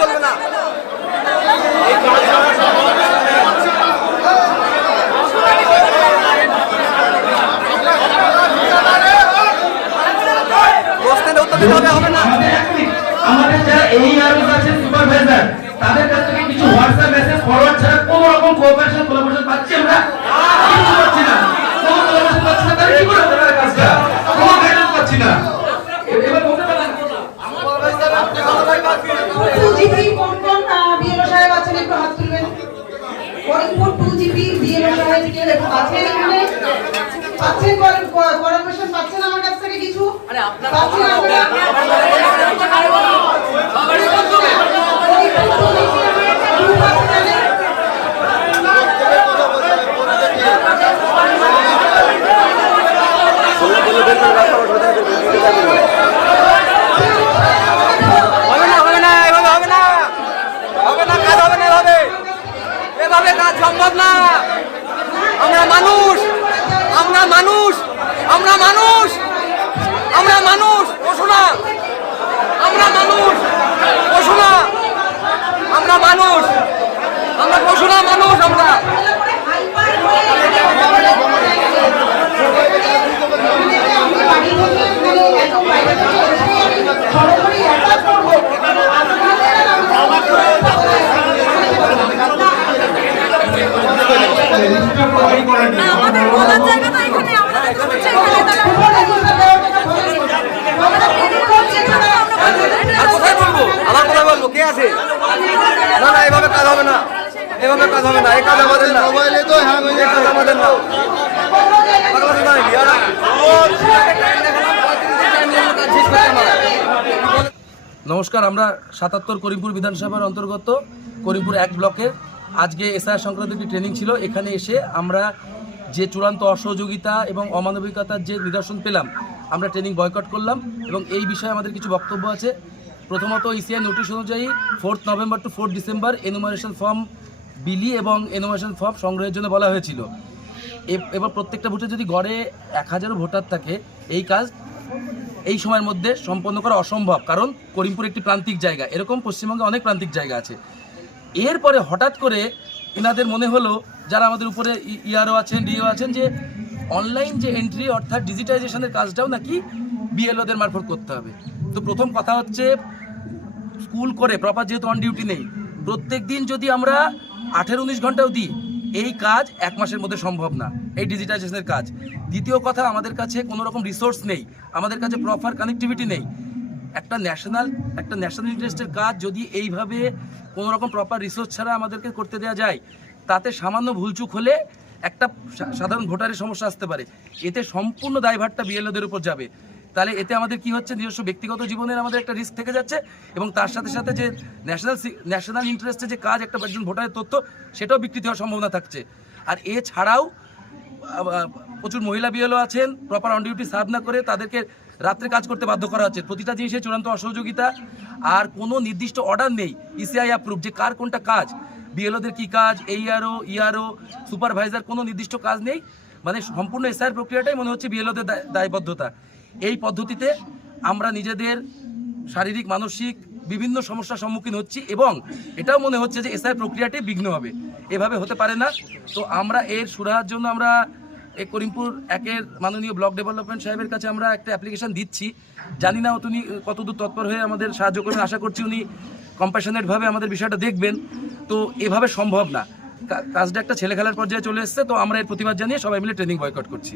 চলবে না। হবে না। আমাদের যারা এই আরোস আছে সুপারভাইজার, তাদের কাছ থেকে কিছু হোয়াটসঅ্যাপ মেসেজ ফরওয়ার্ড ছাড়া কোনো রকম কোঅপারেশন পাচ্ছি আমরা কিছু পাচ্ছি না। কোনো কোঅপারেশন পাচ্ছি না, তাহলে কি করে হবে তার কাজটা? কোনো গাইডেন্স পাচ্ছি না। এবার বলতে পারেন টুজিপি কোন কোন বিএলও সাহেব আছেন একটু হাত তুলবেন। করিমপুর টুজিপি বিএলও সাহেব কে আছেন এখানে? পাচ্ছেন কোঅপারেশন পাচ্ছেন আমার কাছ থেকে কিছু? আরে আপনারা পাচ্ছেন আপনারা? সম্ভব না। আমরা মানুষ, আমরা মানুষ, আমরা মানুষ, আমরা মানুষ, পশু না। আমরা মানুষ, পশু না। আমরা মানুষ, আমরা পশু না, মানুষ আমরা। আমাদের বলার জায়গা তো এখানে, আমরা তো হচ্ছে আর কোথায় বলবো? আমার কোথায় বলবো? কে আছে? না না, এভাবে কাজ হবে না, এভাবে কাজ হবে না। এই কাজ আমাদের না, এই কাজ আমাদের না। নমস্কার, আমরা ৭৭ করিমপুর বিধানসভার অন্তর্গত করিমপুর ১ ব্লকের আজকে এসআইআর সংক্রান্ত একটি ট্রেনিং ছিল। এখানে এসে আমরা যে চূড়ান্ত অসহযোগিতা এবং অমানবিকতার যে নিদর্শন পেলাম, আমরা ট্রেনিং বয়কট করলাম এবং এই বিষয়ে আমাদের কিছু বক্তব্য আছে। প্রথমত, ইসিআই নোটিশ অনুযায়ী 4 November to 4 December enumeration form বিলি এবং এনুমারেশন ফর্ম সংগ্রহের জন্য বলা হয়েছিল। এবার প্রত্যেকটা বুথে যদি গড়ে 1000 ভোটার থাকে, এই কাজ এই সময়ের মধ্যে সম্পন্ন করা অসম্ভব, কারণ করিমপুর একটি প্রান্তিক জায়গা। এরকম পশ্চিমবঙ্গে অনেক প্রান্তিক জায়গা আছে। এরপরে হঠাৎ করে এনাদের মনে হলো, যারা আমাদের উপরে ইআরও আছেন, ডিও আছেন, যে অনলাইন যে এন্ট্রি অর্থাৎ ডিজিটাইজেশনের কাজটাও নাকি বিএলওদের মারফত করতে হবে। তো প্রথম কথা হচ্ছে, স্কুল করে প্রপার যেহেতু অন ডিউটি নেই, প্রত্যেক দিন যদি আমরা 18-19 ঘন্টাও দিই, এই কাজ 1 মাসের মধ্যে সম্ভব না, এই ডিজিটাইজেশনের কাজ। দ্বিতীয় কথা, আমাদের কাছে কোনো রকম রিসোর্স নেই, আমাদের কাছে প্রপার কানেক্টিভিটি নেই। একটা ন্যাশনাল ইন্টারেস্টের কাজ যদি এইভাবে কোনো রকম প্রপার রিসোর্স ছাড়া আমাদেরকে করতে দেওয়া যায়, তাতে সামান্য ভুলচুক হলে একটা সাধারণ ভোটারের সমস্যা আসতে পারে। এতে সম্পূর্ণ দায়ভারটা বিএলওদের উপর যাবে। তাহলে এতে আমাদের কি হচ্ছে, নিজস্ব ব্যক্তিগত জীবনের আমাদের একটা রিস্ক থেকে যাচ্ছে এবং তার সাথে সাথে যে ন্যাশনাল ইন্টারেস্টে যে কাজ একটা একজন ভোটারের তথ্য, সেটাও বিকৃতি হওয়ার সম্ভাবনা থাকছে। আর এছাড়াও প্রচুর মহিলা বিএলও আছেন, প্রপার অন ডিউটি সার্ভ না করে তাদেরকে রাত্রে কাজ করতে বাধ্য করা হচ্ছে। প্রতিটা জিনিসে চূড়ান্ত অসহযোগিতা, আর কোনো নির্দিষ্ট অর্ডার নেই ইসিআই অ্যাপ্রুভ যে কার কোনটা কাজ, বিএলওদের কি কাজ, এইআরও, ইআরও, সুপারভাইজার, কোনো নির্দিষ্ট কাজ নেই। মানে সম্পূর্ণ এসআইআর প্রক্রিয়াটাই মনে হচ্ছে বিএলওদের দায়বদ্ধতা। এই পদ্ধতিতে আমরা নিজেদের শারীরিক, মানসিক বিভিন্ন সমস্যার সম্মুখীন হচ্ছি এবং এটাও মনে হচ্ছে যে এসআইআর প্রক্রিয়াটাই বিঘ্ন হবে। এভাবে হতে পারে না। তো আমরা এর সুরাহার জন্য আমরা এই করিমপুর 1-এর মাননীয় ব্লক ডেভেলপমেন্ট সাহেবের কাছে আমরা একটা অ্যাপ্লিকেশন দিচ্ছি। জানি না উনি কতদূর তৎপর হয়ে আমাদের সাহায্য করবেন, আশা করছি উনি কম্প্যাশনেটভাবে আমাদের বিষয়টা দেখবেন। তো এভাবে সম্ভব না, কাজটা একটা ছেলে খেলার পর্যায়ে চলে এসছে। তো আমরা এর প্রতিবাদ জানিয়ে সবাই মিলে ট্রেনিং বয়কট করছি।